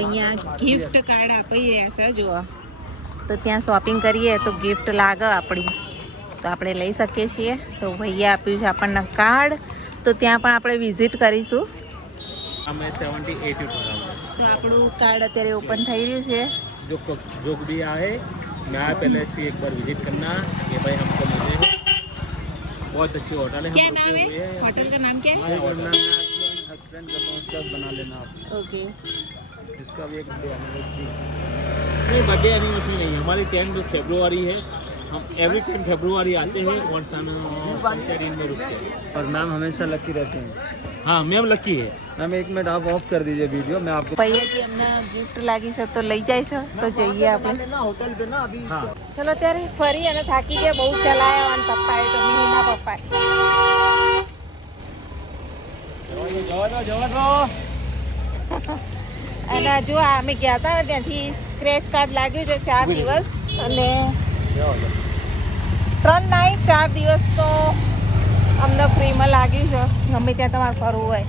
અહીંયા gift card આપી રહ્યા છે જુઓ. તો ત્યાં શોપિંગ કરીએ તો ગિફ્ટ લાગે આપણી, તો આપણે લઈ શકીએ છીએ. તો ભાઈએ આપ્યું છે આપણને કાર્ડ, તો ત્યાં પણ આપણે વિઝિટ કરીશું. हमें 78 તો આપણું કાર્ડ અત્યારે ઓપન થઈ રહ્યું છે. जो भी आए मैं आया पहले से एक बार विजिट करना ये भाई हमको मिले बहुत अच्छी होटल है. क्या नाम है होटल का नाम क्या है? हस्बैंड का पहुंच बना लेना आप. ओके. जिसका भी एक नहीं बर्थडे एनिवर्सरी नहीं है हमारी 10 फरवरी है. हम एवरी 10 फरवरी आते हैं और सनसेट इन में रुकते हैं. और मैम हमेशा लकी रहते हैं. हाँ मैम लकी है. मैम 1 मिनट आप ऑफ कर दीजिए वीडियो मैं आपको. ભાઈયાજી અમને ગિફ્ટ લાગી છે તો લઈ જાય છે, તો જઈએ આપણે होटल पे ना अभी. हाँ ચલો ત્યારે ફરી અને થાકી ગયા, બહુ ચલાયા અને પપ્પાએ તો મિનીના પપ્પાએ. અને જો અમે ગયા હતા ને ત્યાંથી સ્ક્રેચ કાર્ડ લાગ્યું છે 4 દિવસ અને 3 નાઈટ 4 દિવસ તો અમને ફ્રીમાં લાગ્યું છે. ગમે ત્યાં તમારે ફરવું હોય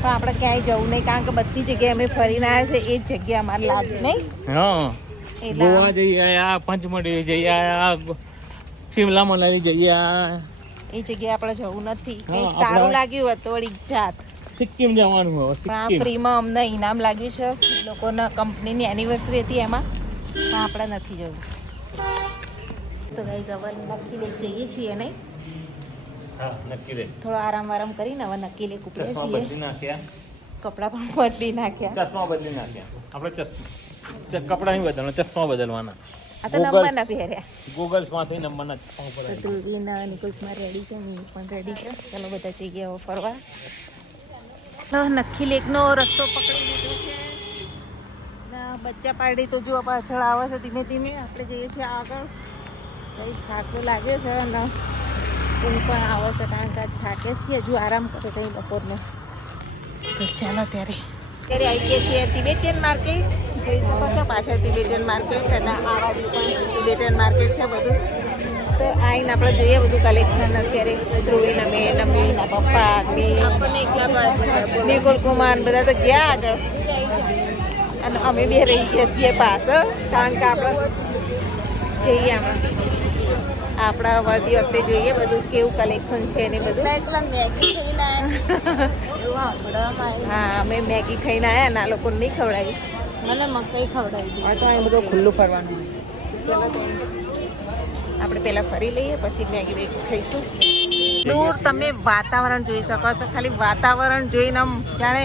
પણ આપણે ક્યાંય જવું નહીં, કારણ કે બધી જગ્યાએ અમે ફરીને આવ્યા છે એ જ જગ્યા અમારે લાગી નહીં. हाँ એટલે गोवा જઈ આયા, પંચમઢી જઈ આયા, શિમલા મનાલી જઈ આયા, એ જગ્યાએ આપણે જવું નથી. હા, કંઈક આપણે- સારું લાગ્યું હોત તો વળી જાત, સિક્કિમ જવાનું હવે. પણ આ સિક્કિમ ફ્રીમાં અમને ઇનામ લાગ્યું છે. એ લોકોના કંપનીની એનિવર્સરી હતી એમાં, પણ આપણે નથી જવું. તો ગાઈઝ હવે નક્કી લેક જઈએ છીએ નહીં, હા નક્કી રે. થોડો આરામ વારામ કરીને હવે નક્કી લેક ઉપડ્યા ચશ્મા છીએ. બદલી નાખ્યા, કપડાં પણ બદલી નાખ્યા. ચશ્મા બદલી નાખ્યા. આપણે કપડા નહીં બદલવાના, ચશ્મા બદલવાના. આ તો નંબર ના પહેર્યા. ગૂગલ્સ માંથી નંબરના ચશ્મા ઉપર તો ધ્રુવીના નિકુલ કુમાર રેડી છે, હું પણ રેડી છે. ચાલો બધા જઈએ હવે ફરવા. તો નક્કી લેકનો રસ્તો પકડી લીધો છે. ના બચ્ચા પાડી તો જો પાછળ આવે છે ધીમે ધીમે. આપણે જઈએ છીએ આગળ. કઈ થાક તો લાગ્યો છે અને ઊંઘ પણ આવે છે, કારણ કે થાકે છીએ, હજુ આરામ કરો કંઈ બપોરનો. તો ચાલો ત્યારે આવી ગયા છીએ તિબેટિયન માર્કેટ. જોઈ શકો છો પાછળ તિબેટિયન માર્કેટ, અને આ બાજુ પણ તિબેટિયન માર્કેટ છે બધું. તો આવીને આપણે જોઈએ બધું કલેક્શન. અત્યારે ધ્રુવીને મેં નમીના પપ્પા નિકુલ કુમાર બધા તો ગયા આગળ, અને અમે બે રહી ગયા છીએ પાછળ, કારણ કે આપણે જઈએ આપણા વળતી વખતે જોઈએ બધું કેવું કલેક્શન છે ને બધું. હા અમે મેગી ખાઈને આવ્યા ને આ લોકોને નહીં ખવડાવી, મને મકાઈ ખવડાવી હવે તો અહીં બધું ખુલ્લું ફરવાનું. ચાલો આપણે પહેલાં ફરી લઈએ પછી મેગી વેગી ખાઈશું. દૂર તમે વાતાવરણ જોઈ શકો છો, ખાલી વાતાવરણ જોઈને આમ જાણે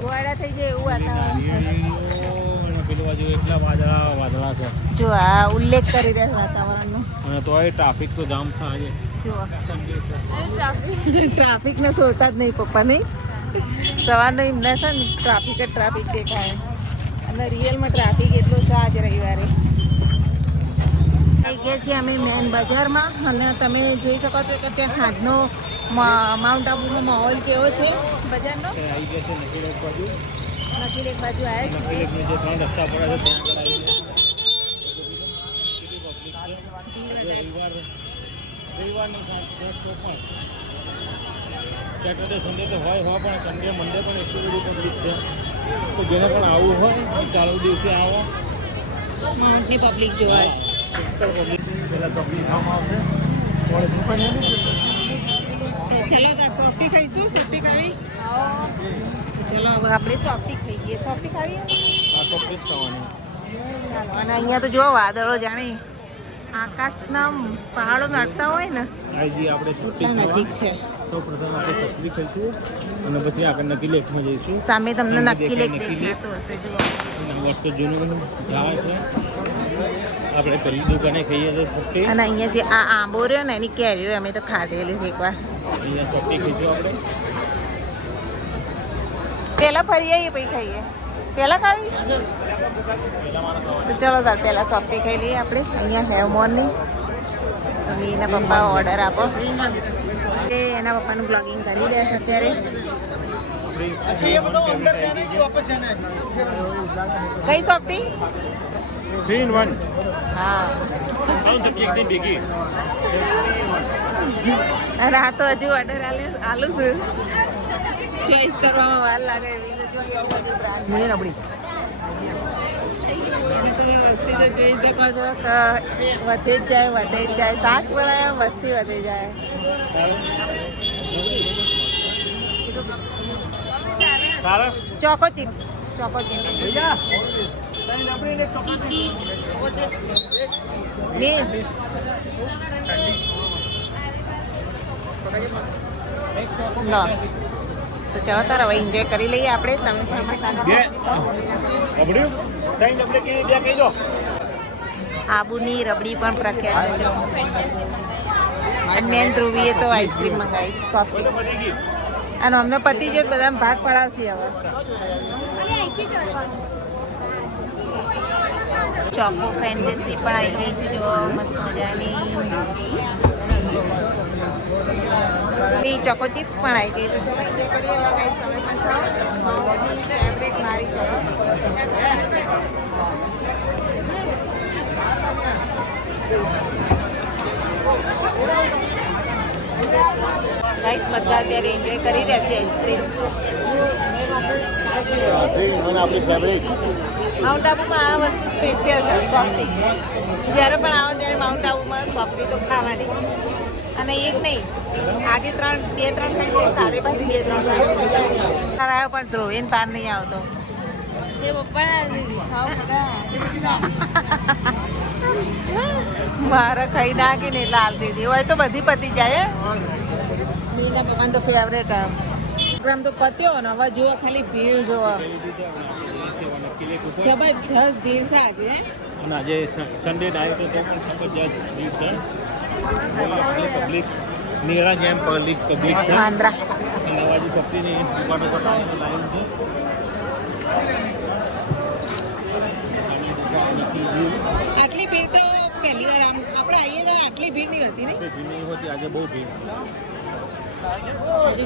ગોવાડા થઈ જાય એવું વાતાવરણ છે. પેલું બાજુ એટલા વાદળા છે. જો આ ઉલ્લેખ કરી રહ્યા છે વાતાવરણનો. અને તો એ ટ્રાફિક તો જામ છે આજે. જો ટ્રાફિકને છોડતા જ નહીં પપ્પા, નહીં સવારનો એમના છે ને ટ્રાફિક જ ટ્રાફિક દેખાય, અને રિયલમાં ટ્રાફિક એટલો છે આજ રવિવારે. આવી ગયા છીએ અમે મેન બજારમાં, અને તમે જોઈ શકો છો કે ત્યાં સાંજનો માઉન્ટ આબુનો માહોલ કેવો છે બજારનો. આવી ગયા છે નકીલ એક બાજુ. નકીલ એક બાજુ આવ્યા નકીલ છે. એકની જે 3 રસ્તા પડે છે ત્યાં આગળ આવી ગયા. રવિવારની સાંજ છે તો પણ સેટરડે સન્ડે તો હોય પણ સન્ડે મંડે પણ એટલું બધું પબ્લિક છે. તો જેને પણ આવવું હોય ચાલુ દિવસે આવો. માઉન્ટની પબ્લિક જોવા જ. પબ્લિક પહેલાં ચોકડી ખાવામાં આવશે. ચલો તો સોફ્ટી ખાઈશું. સોફ્ટી ખાવી? ચલો હવે આપણે સોફ્ટી ખાઈએ. સોફ્ટી ખાવી? આ ચોકડી જ ખાવાની. ચાલો. અને અહીંયા તો જો વાદળો જાણે આકાશના પહાડો નડતા હોય ને આજી આપણે ચોકડી એટલા નજીક છે. તો પ્રથમ આપણે ચોકડી ખાઈશું અને પછી આગળ નકી લેકમાં જઈશું. સામે તમને નક્કી લેક દેખાતું હશે. જુઓ વર્ષો જૂનું ઝાડ છે. આપણે પહેલી દુકાને ખાઈએ તો ચોકડી. અને અહીંયા જે આ આંબો રહ્યો ને એની કેરીઓ અમે તો ખાધેલી છે એકવાર. અહીંયા ચોકડી ખાઈશું આપણે. પહેલાં ફરી આવીએ પછી ખાઈએ. પહેલાં ખાવી? તો ચલો તાર પહેલાં સોફ્ટી ખાઈ લઈએ આપણે. અહીંયા હેવમોનની તમે એના પપ્પા ઓર્ડર આપો. એ એના પપ્પાનું બ્લોગિંગ કરી દે છે અત્યારે. अच्छा ये बताओ अंदर जाना है कि वापस जाना है? કઈ સોફ્ટી? 3 in 1. હા. ત્રણ સબ્જી એકદમ ભેગી. અને આ તો હજુ ઓર્ડર આલું છું. ચોઈસ કરવામાં વાર લાગે એવી. नहीं रबड़ी અને તમે વસ્તી તો જોઈ શકો છો કે વધે જ જાય સાચ વળાય વસ્તી વધે જાય. ચોકો ચિપ્સ ની લો તો ચલો તાર હવે એન્જોય કરી લઈએ આપણે. તમે પણ આબુની રબડી પણ પ્રખ્યાત છે. અને મેન ધ્રુવીએ તો આઈસ્ક્રીમ મંગાવી સોફ્ટી. અને અમને પતી ગયો બધા ભાગ પડાવશે હવે. ચોકો ફેન્ટસી પણ આવી ગઈ છે જો મસ્ત મજાની. ચોકો ચિપ્સ પણ આવી ગઈ તો ચલો એન્જોય કરીએ. લો ગાઈસ તમે પણ ખાઓ. મારી ફેવરેટ મારી ચોકો. રાઈટ બધા અત્યારે એન્જોય કરી રહ્યા છે આઈસ્ક્રીમ. માઉન્ટ આબુમાં આ વસ્તુ સ્પેશિયલ છે સોફ્ટી. જ્યારે પણ આવો ત્યારે માઉન્ટ આબુમાં સોફ્ટી તો ખાવાની. અને એક નહીં આજે 2-3 ખાઈ છે. કાલે પાછી 2-3 આવ્યો પણ ધ્રુવીને પાર નહીં આવતો. એ પપ્પા મારે ખાઈ નાખીને એટલે હાલ દીધી હોય તો બધી પતી જાય. મીના પપ્પાને તો ફેવરેટ પ્રોગ્રામ તો પત્યો ને હવે જુઓ ખાલી ભીડ જુઓ. જબરજસ્ત ભીડ છે આજે. આજે સન્ડે નાઇટ તો પણ જબરજસ્ત ભીડ છે. પબ્લિક નીરા જેમ પબ્લિક છે. આંધ્રા નવાજી સબ્જીની દુકાનો પર લાઈન છે. આટલી ભીડ તો પહેલી વાર આમ આપણે આવીએ તો આટલી ભીડ નહીં હોતી ને. ભીડ નહીં હોતી આજે બહુ ભીડ.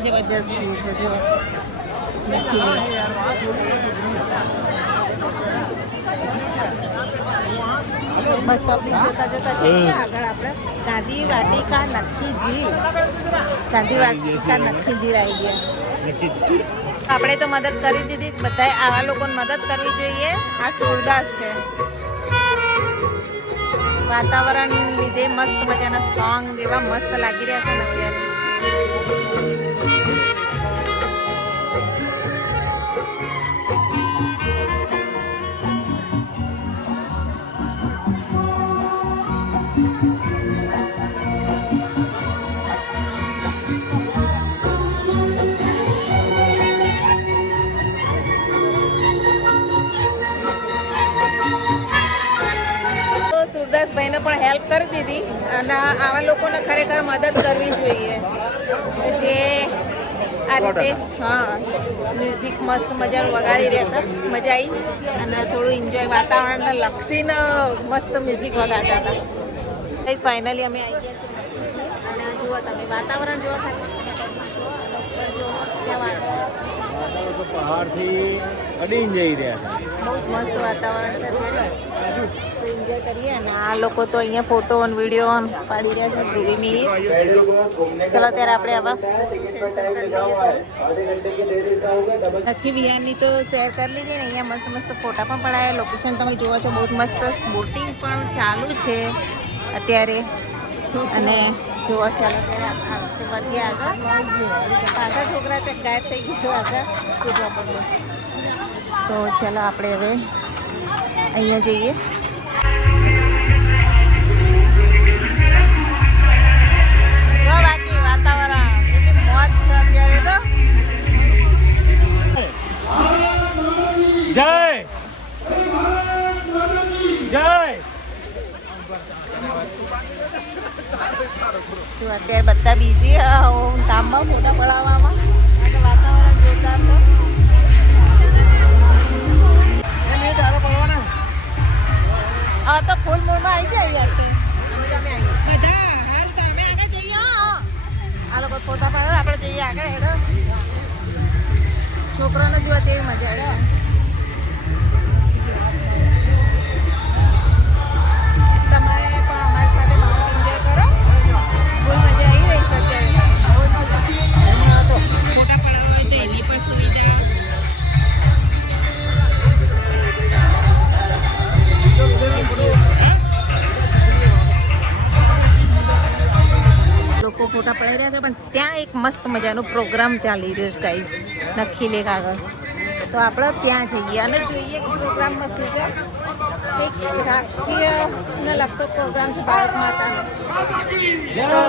જબરજસ્ત ભીડ છે જો. બસ પબ્લિક જોતા જોતા છે આગળ આપણે ગાંધી વાટિકા નક્કી ઝીલ. ગાંધી વાટિકા નક્કી ઝીલ આવી ગયા. આપણે તો મદદ કરી દીધી. બધાએ આવા લોકોને મદદ કરવી જોઈએ. આ સુરદાસ છે. વાતાવરણ લીધે મસ્ત મજાના સોંગ એવા મસ્ત લાગી રહ્યા છે ને અત્યારે. સુરદાસભાઈને પણ હેલ્પ કરી દીધી. અને આવા લોકોને ખરેખર મદદ કરવી જોઈએ જે આ રીતે મ્યુઝિક મસ્ત મજાનું વગાડી રહ્યા હતા. મજા આવી અને થોડું એન્જોય વાતાવરણને લક્ષીને મસ્ત મ્યુઝિક વગાડતા હતા. ફાઇનલી અમે આવી ગયા છીએ અને જુઓ તમે વાતાવરણ જુઓ પહાડથી અડીને જઈ રહ્યા છે. બહુ જ મસ્ત વાતાવરણ છે અત્યારે. એન્જોય કરીએ અને આ લોકો તો અહીંયા ફોટો અને વિડીયો પાડી રહ્યા છે. ધ્રુવીની ચલો ત્યારે આપણે આવા આખી વિહારની તો શેર કરી લીધી ને. અહીંયા મસ્ત મસ્ત ફોટા પણ પડાયા. લોકેશન તમે જુઓ છો બહુ જ મસ્ત. બોટિંગ પણ ચાલુ છે અત્યારે. અને જુઓ ચાલો ત્યારે વધીએ આગળ. પાછા છોકરા ત્યાં ગાયબ થઈ ગયું આગળ કૂદવા પડશે. તો ચાલો આપણે હવે અહીંયા જઈએ. બાકી વાતાવરણ કેટલી મોજ છે અત્યારે તો. જય જય. જો અત્યારે બધા બિઝી કામમાં ફોટા પડાવવામાં. વાતાવરણ જોરદાર છે. હા તો ફૂલ મૂળમાં આવી જાય યાર. બધા હાલ તમે આગળ જઈએ. આ લોકો ફોટા પાડે આપણે જઈએ આગળ. હેડો છોકરાને જોવા તેવી મજા આવે. તમે પણ અમારી સાથે માઉન્ટ એન્જોય કરો. બહુ મજા આવી રહી છે અત્યારે. ફોટા પડાવવા હોય તો એની પણ સુવિધા પકડાઈ રહ્યા છે પણ ત્યાં એક મસ્ત મજાનો પ્રોગ્રામ ચાલી રહ્યો છે ગાઈસ નખી લેક આગળ. તો આપણે ત્યાં જઈએ અને જોઈએ કે પ્રોગ્રામમાં શું છે. એક રાષ્ટ્રીય ને લગતો પ્રોગ્રામ છે ભારત માતાનો. તો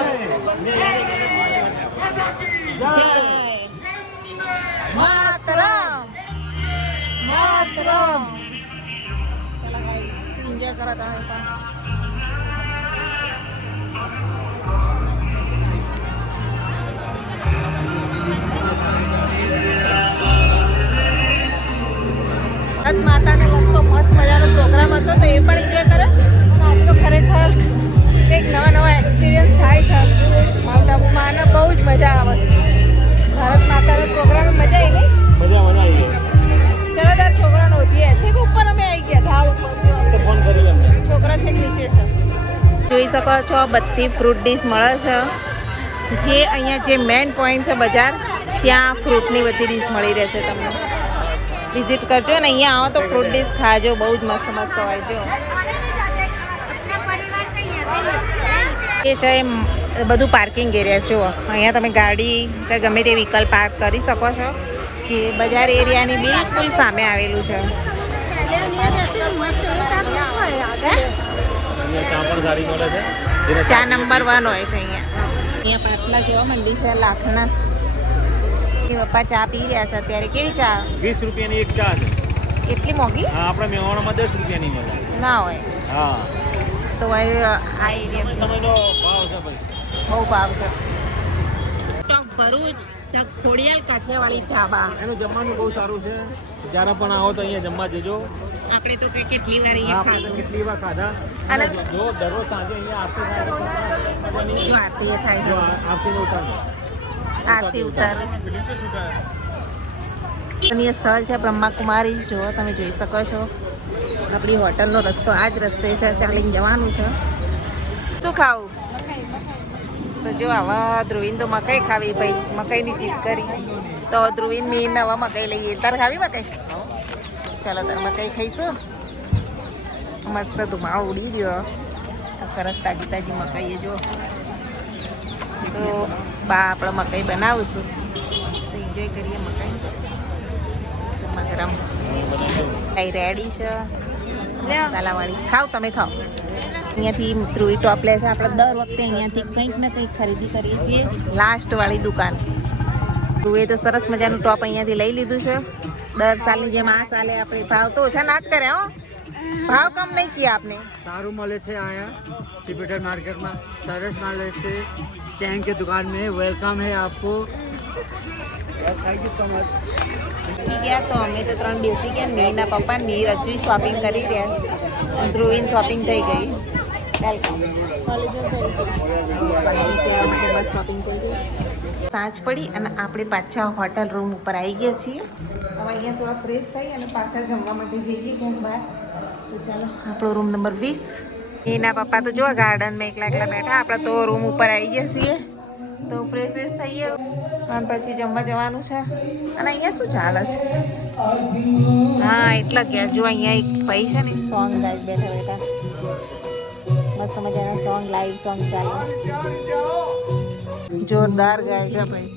જય માતરમ માતરમ. ચલો ગાઈસ એન્જોય કરો તમે પણ. ભારત માતાને લગતો મસ્ત મજાનો પ્રોગ્રામ હતો તો એ પણ એન્જોય કરે. અને આજે તો ખરેખર કંઈક નવા એક્સપિરિયન્સ થાય છે માઉન્ટ આબુમાં અને બહુ જ મજા આવે છે. ભારત માતાનો પ્રોગ્રામ મજા આવી નહીં? मजा आई है ચલો તાર છોકરા નહોતી છે કે ઉપર અમે આવી ગયા ઢાળ ઉપર तो फोन करेगा हमने છોકરા છે કે નીચે છે. જોઈ શકો છો બધી ફ્રૂટ ડીશ મળે છે. જે અહીંયા જે મેઇન પોઈન્ટ છે બજાર ત્યાં ફ્રૂટની બધી ડીશ મળી રહેશે તમને. વિઝિટ કરજો ને અહીંયા આવો તો ફ્રૂટ ડીશ ખાજો બહુ જ મસ્ત મસ્ત હોય. જો એ છે બધું પાર્કિંગ એરિયા. જુઓ અહીંયા તમે ગાડી કે ગમે તે વ્હીકલ પાર્ક કરી શકો છો. જે બજાર એરિયાની બિલકુલ સામે આવેલું છે. चા પણ સારી મળે છે. ચા નંબર 1 હોય છે અહીંયા પાટલા જોવા મંડી છે લાખના. એ પપ્પા ચા પી રહ્યા છે અત્યારે. કેવી ચા? 20 રૂપિયાની એક ચા છે. એટલી મોંઘી? હા, આપણે મેવાડામાં 10 રૂપિયાની મળે. ના હોય હા, તો ભાઈ આ એરિયા સમયનો ભાવ છે ભાઈ. બહુ ભાવ છે. ટોપ ભરૂચ ખોડિયાલ કાઠિયાવાડી ઢાબા. એનું જમવાનું બહુ સારું છે. જ્યારે પણ આવો તો અહીંયા જમવા જજો. આપણે તો કેટલી વાર અહીંયા આપણે તો ખાધું. કેટલી વાર ખાધા. અને જો દરરોજ સાંજે અહીંયા આરતી થાય જો આરતી એ થાય છે. જો આરતીનો ઉતાર આરતી ઉતાર સ્થળ છે બ્રહ્માકુમારી. જો તમે જોઈ શકો છો આપણી હોટલનો રસ્તો આ જ રસ્તે છે. ચાલીને જવાનું છે. શું ખાવું? તો જો આવા ધ્રુવીન તો મકાઈ ખાવી ભાઈ. મકાઈની જીત કરી તો ધ્રુવીન મીન હવે મકાઈ લઈએ. તારે ખાવી મકાઈ? ચાલો તારે મકાઈ ખાઈશું. મસ્ત ધુમાડો ઉડી ગયો. સરસ તાજી તાજી મકાઈ જો. તો બા આપણે મકાઈ બનાવીશું તો એન્જોય કરીએ મકાઈ. ગરમા ગરમ કઈ રેડી છે મસાલાવાળી. ખાવ તમે ખાઓ. અહીંયાથી ધ્રુવી ટોપ લે છે. આપણે દર વખતે અહીંયાથી કંઈક ને કંઈક ખરીદી કરીએ છીએ. લાસ્ટવાળી દુકાન. ધ્રુવે તો સરસ મજાનું ટોપ અહીંયાથી લઈ લીધું છે. દર સાલની જેમ આ સાલે આપણે ભાવ તો ઓછા ના જ કરે. હો ભાવ કમ નહીં કિયા આપને. सारू મળે છે અહીંયા ટિબેટન માર્કેટમાં. સરસ મળે છે. चैन के दुकान में वेलकम है आपको. Thank you so much. ગયા તો અમે તો 3 બેસી ગયા. મીના પપ્પા ની રજુ શોપિંગ કરી રહ્યા. ધ્રુવીન શોપિંગ થઈ ગઈ. શોપિંગ થઈ ગઈ. સાંજ પડી અને આપણે પાછા હોટલ રૂમ ઉપર આવી ગયા છીએ. હવે અહીંયા થોડા ફ્રેશ થઈ અને પાછા જમવા માટે જઈએ ક્યાંક બહાર. તો ચાલો આપણો રૂમ નંબર 20. એના પપ્પા તો જો ગાર્ડનમાં એકલા એકલા બેઠા. આપણે તો રૂમ ઉપર આવી ગયા છીએ. તો ફ્રેશ થઈએ અને પછી જમવા જવાનું છે. અને અહીંયા શું ચાલે છે? હા એટલા ગયા. જો અહીંયા એક ભાઈ છે ને સોંગ ગાય બેઠા બેઠા. મસ્ત મજાના સોંગ લાઈવ સોંગ ચાલે. જોરદાર ગાય છે ભાઈ.